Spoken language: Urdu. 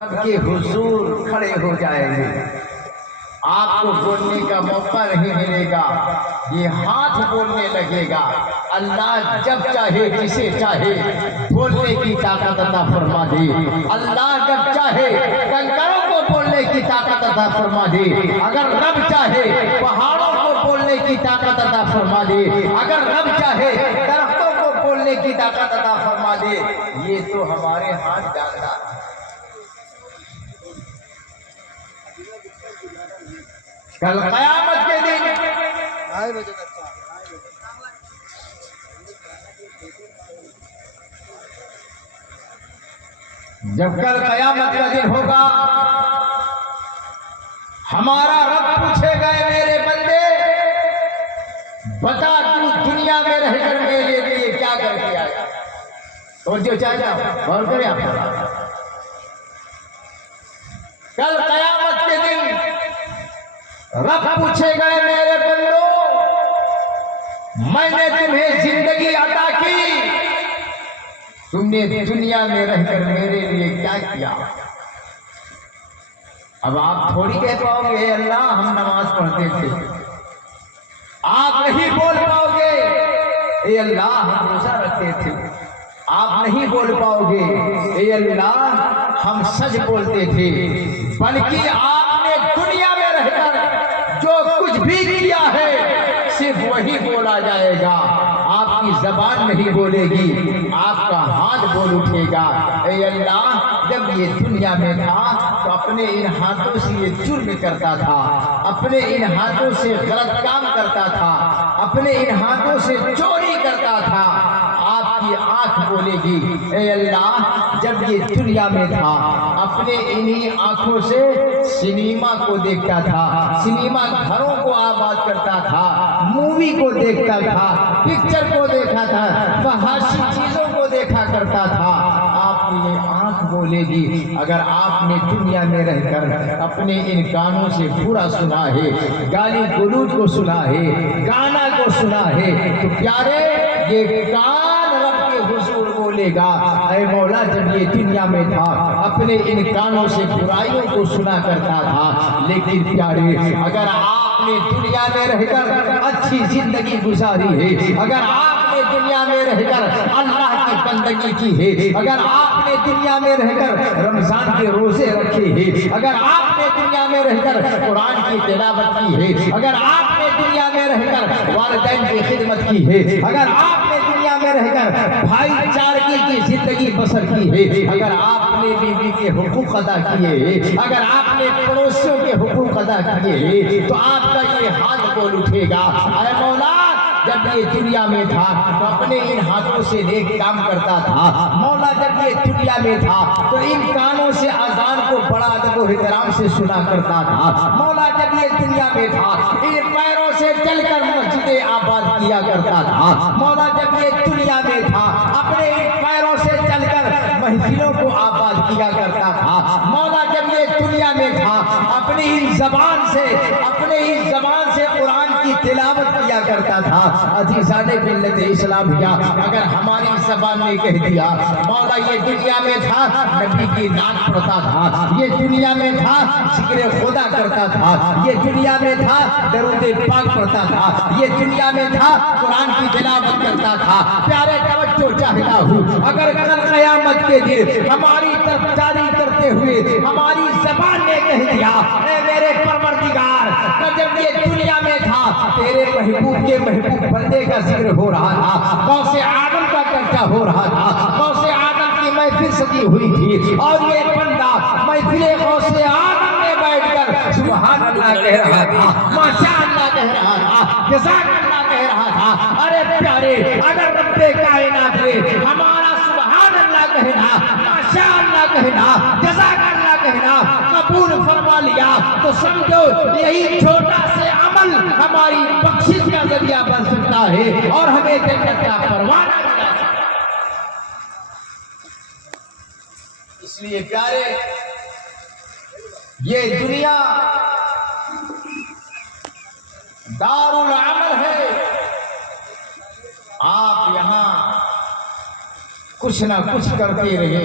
کے حضور کھڑے ہو جائیں گے، آپ کو بولنے کا موقع نہیں ملے گا، یہ ہاتھ بولنے لگے گا۔ اللہ جب چاہے جسے چاہے بولنے کی طاقت عطا فرما دے، اللہ جب چاہے کنکروں کو بولنے کی طاقت عطا فرما دے، اگر رب چاہے پہاڑوں کو بولنے کی طاقت عطا فرما دے، اگر رب چاہے درختوں کو بولنے کی طاقت عطا فرما دے، یہ تو ہمارے ہاتھ جانتا ہے۔ کل قیامت کے دن جب کل قیامت کا دن ہوگا، ہمارا رب پوچھے گا میرے بندے بتا تو دنیا میں رہ کر میرے لیے کیا کر کے آیا؟ اور جو چاہتا غور کریں آپ کل قیامت کے دن رب پوچھے گئے میرے بندو میں نے تمہیں زندگی عطا کی، تم نے دنیا میں رہ کر میرے لیے کیا کیا؟ اب آپ تھوڑی کہہ پاؤ گے اے اللہ ہم نماز پڑھتے تھے، آپ نہیں بول پاؤ گے اے اللہ ہم روزہ رکھتے تھے، آپ نہیں بول پاؤ گے اے اللہ ہم سچ بولتے تھے، بلکہ آپ نے دنیا میں رہ کر جو کچھ بھی کیا ہے صرف وہی بولا جائے گا، آپ کی زبان نہیں بولے گی، آپ کا ہاتھ بول اٹھے گا۔ اے اللہ جب یہ دنیا میں تھا تو اپنے ان ہاتھوں سے یہ جرم کرتا تھا، اپنے ان ہاتھوں سے غلط کام کرتا تھا، اپنے ان ہاتھوں سے چوری کرتا تھا، آپ کی آنکھ بولے گی اے اللہ جب یہ دنیا میں تھا اپنے انہی آنکھوں سے سنیما کو دیکھتا تھا، سنیما گھروں کو آباد کرتا تھا، مووی کو دیکھتا تھا، پکچر کو دیکھا تھا، فحاشی چیزوں کو دیکھا کرتا تھا، آپ کی یہ آنکھ بولے گی اگر آپ نے دنیا میں رہ کر اپنے ان کانوں سے برا سنا ہے، گالی گلوچ کو سنا ہے، گانا کو سنا ہے، تو پیارے یہ کان رب کے حضور بولے گا اے مولا جب یہ دنیا میں تھا اپنے ان کانوں سے برائیوں کو سنا کرتا تھا، لیکن پیارے اگر آپ نے دنیا میں رہ کر اچھی زندگی گزاری ہے، اگر آپ نے دنیا میں رہ کر اللہ کی بندگی کی ہے، اگر آپ نے دنیا میں رہ کر رمضان کے روزے رکھے ہیں، اگر آپ نے دنیا میں رہ کر قرآن کی تلاوت کی ہے، اگر آپ نے دنیا میں رہ کر والدین کی خدمت کی ہے، اگر آپ نے دنیا میں رہ کر بھائی چارگی کی زندگی بسر کی ہے، اگر آپ نے بیوی کے حقوق ادا کیے ہیں، اگر آپ نے پڑوسیوں کے حقوق ادا کیے ہیں، تو آپ کا یہ ہاتھ بول اٹھے گا اے مولا جب یہ دنیا میں تھا تو اپنے ان ہاتھوں سے نیک کام کرتا تھا، مولا جب یہ دنیا میں تھا تو ان کانوں سے اذان کو بڑا ادب و احترام سے سنا کرتا تھا، مولا جب یہ دنیا میں تھا ان پیروں سے چل کر مسجدیں آباد کیا کرتا تھا، مولا جب یہ دنیا میں تھا اپنے ان پیروں سے چل کر محفلوں کو آباد کیا کرتا تھا، مولا جب یہ دنیا میں تھا اپنی ان زبان سے قرآن کی تلاوت کیا کرتا تھا۔ عزیزان ملت اسلامیہ اگر ہماری زبان نے کہہ دیا مولا یہ دنیا میں تھا نبی کی نعت پڑھتا تھا، یہ دنیا میں تھا ذکر خدا کرتا تھا، یہ دنیا میں تھا درود پاک پڑھتا تھا، یہ دنیا میں تھا قرآن کی تلاوت کرتا تھا، پیارے توجہ چاہتا ہوں اگر کل قیامت کے دن ہماری طرف جاری کرتے ہوئے ہماری زبان نے کہہ دیا اے میرے پروردگار جب یہ دنیا میں تھا تیرے محبوب کے محبوب بندے کا ذکر ہو رہا تھا، غوث آدم کا چرچا ہو رہا تھا، غوث آدم کی محفل سجی ہوئی تھی اور یہ بندہ محفل غوث آدم میں بیٹھ کر سبحان اللہ کہہ رہا تھا، ماشاء اللہ کہہ رہا تھا، جزاک اللہ کہہ رہا تھا۔ ارے پیارے اگر رب کائنات نے ہمارا سبحان اللہ کہنا، ماشاء اللہ کہنا، جزاک اللہ کہنا قبول فرما لیا تو سمجھو یہی چھوٹا سے عمل ہماری بخشش کا ذریعہ بن سکتا ہے اور ہمیں جنت کا پروانہ ملا۔ اس لیے پیارے یہ دنیا دار العمل ہے، آپ یہاں کچھ نہ کچھ کرتے رہے،